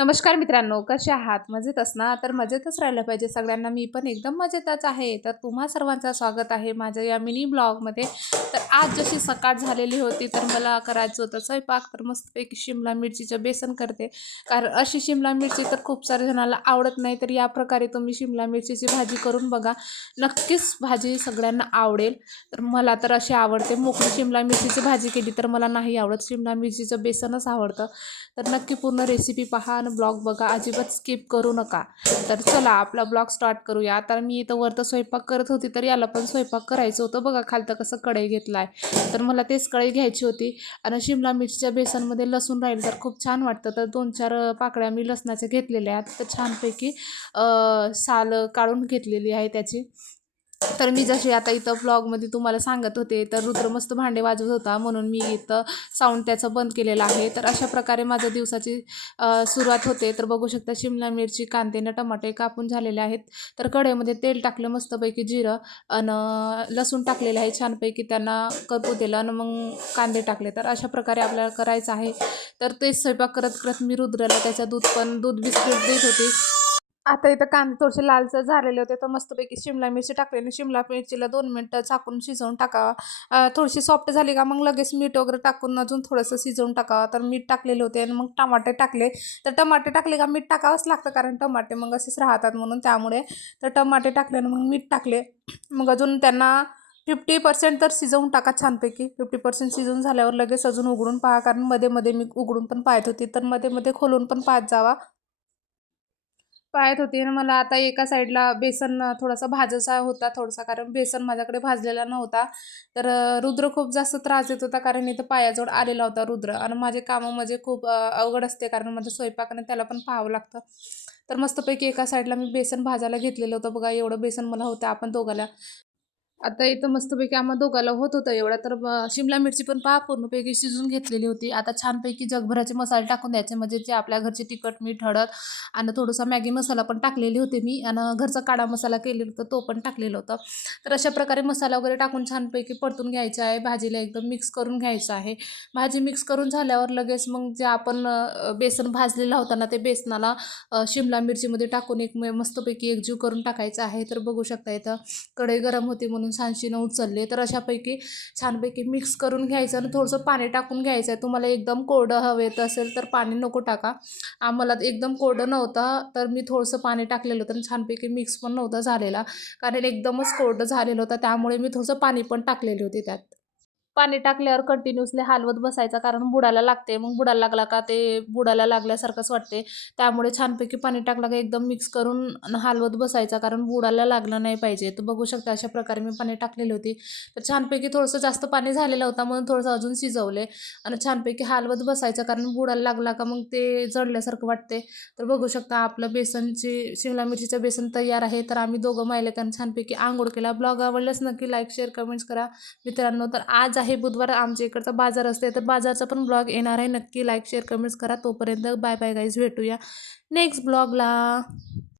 नमस्कार मित्रांनो कसे आहात? मजेतच ना? तर मजेतच राहिलं पाहिजे सगळ्यांना. मी पण एकदम मजेतच आहे. तर तुम्हा सर्वांचं स्वागत आहे माझ्या या मिनी ब्लॉगमध्ये. तर आज जशी सकाळ झालेली होती तर मला करायचं होतं स्वयंपाक. तर मस्तपैकी शिमला मिरचीचं बेसन करते. कारण अशी शिमला मिरची तर खूप साऱ्या जणांना आवडत नाही तर या प्रकारे तुम्ही शिमला मिरचीची भाजी करून बघा. नक्कीच भाजी सगळ्यांना आवडेल. तर मला तर अशी आवडते. मोकळी शिमला मिरचीची भाजी केली तर मला नाही आवडत. शिमला मिरचीचं बेसनच आवडतं. तर नक्की पूर्ण रेसिपी पहा ब्लॉग बघा अजिबात स्किप करू नका. तर चला आपला ब्लॉग स्टार्ट करूया. आता मी इथं वरतं स्वयंपाक करत होती तर याला पण स्वयंपाक करायचं होतं. बघा खालतं कसं कढई घेतला आहे तर मला तेच कढई घ्यायची होती. आणि शिमला मिरचीच्या बेसनमध्ये लसूण राहील तर खूप छान वाटतं. तर दोन चार पाकळ्या मी लसणाच्या घेतलेल्या आहेत. तर छानपैकी साल काढून घेतलेली आहे त्याची. तर मी जशी आता इथं ब्लॉगमध्ये तुम्हाला सांगत होते तर रुद्र मस्त भांडे वाजवत होता म्हणून मी इथं साऊंड त्याचं बंद केलेलं आहे. तर अशा प्रकारे माझ्या दिवसाची सुरुवात होते. तर बघू शकता शिमला मिरची कांदे टमाटे कापून झालेले आहेत. तर कढईमध्ये तेल टाकलं मस्तपैकी जिरं आणि लसूण टाकलेलं आहे छानपैकी. त्यांना करपू दिलं आणि मग कांदे टाकले. तर अशा प्रकारे आपल्याला करायचं आहे. तर तेच स्वयंपाक करत करत मी रुद्रला त्याच्या दूध पण दूध बिस्किट देत होते. आता इथं कांदे थोडेसे लालसर झालेले होते तर मस्तपैकी शिमला मिरची टाकली आणि शिमला मिरचीला दोन मिनटं झाकून शिजवून टाकावा. थोडीशी सॉफ्ट झाली का मग लगेच मीठ वगैरे टाकून अजून थोडंसं शिजवून टाकावं. तर मीठ टाकलेले होते आणि मग टमाटे टाकले. तर टमाटे टाकले का मीठ टाकावंच लागतं कारण टमाटे मग असेच राहतात म्हणून त्यामुळे. तर टमाटे टाकले आणि मग मीठ टाकले. मग अजून त्यांना फिफ्टी पर्सेंट तर शिजवून टाका छानपैकी. फिफ्टी पर्सेंट शिजवून झाल्यावर लगेच अजून उघडून पहा. कारण मध्ये मध्ये मी उघडून पण पाहत होती. तर मध्ये मध्ये खोलून पण पाहत जावा. पाहत होती आणि मला आता एका साईडला बेसन थोडासा भाजायचा होता थोडासा कारण बेसन माझ्याकडे भाजलेला नव्हता. तर रुद्र खूप जास्त त्रास देत होता कारण इथं पायाजवळ आलेला होता रुद्र आणि माझे कामं म्हणजे खूप अवघड असते कारण माझं स्वयंपाकाने त्याला पण पाहावं लागतं. तर मस्तपैकी एका साईडला मी बेसन भाजायला घेतलेलं होतं. बघा एवढं बेसन मला होतं आपण दोघाला. आता इथं मस्तपैकी आम्हा दोघाला होत होतं एवढा. तर शिमला मिरची पण पहा पूर्णपैकी शिजून घेतलेली होती. आता छानपैकी जगभराचे मसाले टाकून द्यायचे म्हणजे जे आपल्या घरचे तिखट मीठ हळद आणि थोडासा मॅगी मसाला पण टाकलेली होते मी. आणि घरचा काळा मसाला केलेला होता तो पण टाकलेला होता. तर अशा प्रकारे मसाला वगैरे टाकून छानपैकी परतून घ्यायचा आहे. भाजीला एकदम मिक्स करून घ्यायचं आहे. भाजी मिक्स करून झाल्यावर लगेच मग जे आपण बेसन भाजलेला होता ना ते बेसनाला शिमला मिरचीमध्ये टाकून एक मस्तपैकी एकजीव करून टाकायचं आहे. तर बघू शकता इथं कढई गरम होती म्हणून छानशीनं उचलले तर अशापैकी छानपैकी मिक्स करून घ्यायचं आणि थोडंसं पाणी टाकून घ्यायचं आहे तुम्हाला एकदम कोरडं हवे हवेत असेल तर पाणी नको टाका आम्हाला एकदम कोरडं नव्हतं तर मी थोडंसं पाणी टाकलेलं होतं आणि छानपैकी मिक्स पण नव्हतं झालेला कारण एकदमच कोरडं झालेलं होतं त्यामुळे मी थोडंसं पाणी पण टाकलेले होते त्यात पाणी टाकल्यावर कंटिन्युअसली हलवत बसायचा कारण बुडाला लागते. मग बुडाला लागला का ते बुडाला लागल्यासारखंच वाटते. त्यामुळे छानपैकी पाणी टाकलं का एकदम मिक्स करून हलवत बसायचा कारण बुडाला लागलं नाही पाहिजे. तर बघू शकता अशा प्रकारे मी पाणी टाकलेली होती. तर छानपैकी थोडंसं जास्त पाणी झालेलं होतं म्हणून थोडंसं अजून शिजवले. आणि छानपैकी हलवत बसायचं कारण बुडाला लागला का मग ते जडल्यासारखं वाटते. तर बघू शकता आपलं बेसनची शिमला मिरचीचं बेसन तयार आहे. तर आम्ही दोघं माहिलेकांनी छानपैकी आंघोळ केला. ब्लॉग आवडल्यास नक्की लाईक शेअर कमेंट्स करा. मित्रांनो तर आज आहे. बुधवार आमच्या इकडचा बाजार असते. तर बाजारचा पण ब्लॉग येणार आहे. नक्की लाईक शेअर कमेंट्स करा. तोपर्यंत बाय बाय गाईज भेटूया नेक्स्ट ब्लॉगला